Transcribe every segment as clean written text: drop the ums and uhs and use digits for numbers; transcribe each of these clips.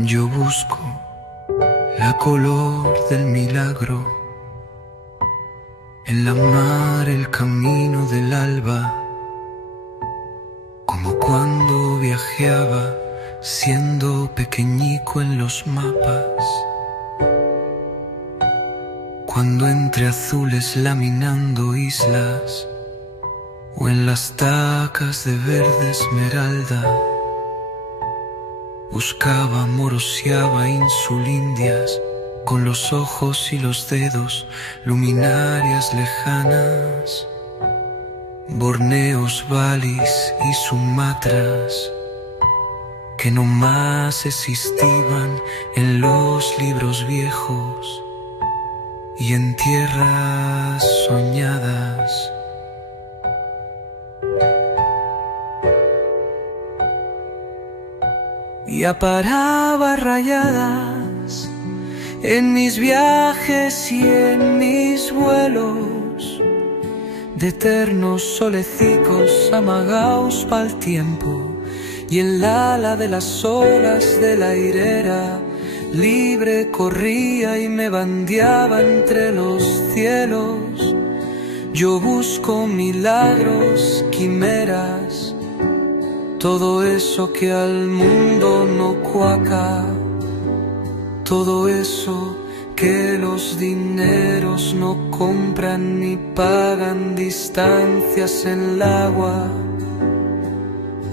Yo busco la color del milagro, en la mar el camino del alba, como cuando viajeaba siendo pequeñico en los mapas, cuando entre azules laminando islas, o en las tacas de verde esmeralda, buscaba, moroseaba insulindias, con los ojos y los dedos, luminarias lejanas, Borneos, Balis y Sumatras, que no más existían en los libros viejos y en tierras soñadas. Y aparaba rayadas en mis viajes y en mis vuelos, de eternos solecicos amagaos pa'l tiempo, y en la ala de las olas de la hirera libre corría y me bandeaba entre los cielos. Yo busco milagros, quimeras, todo eso que al mundo no cuaca, todo eso que los dineros no compran ni pagan, distancias en el agua,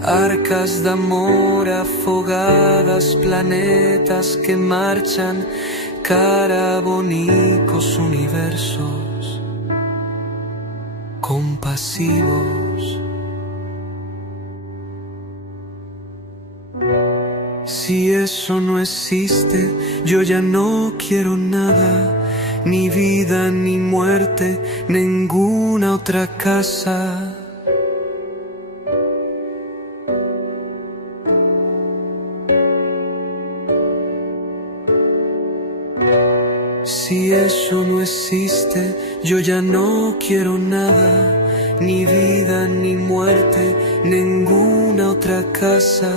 arcas de amor afogadas, planetas que marchan, carabónicos universos compasivos. Si eso no existe, yo ya no quiero nada, ni vida ni muerte, ninguna otra casa. Si eso no existe, yo ya no quiero nada, ni vida ni muerte, ninguna otra casa.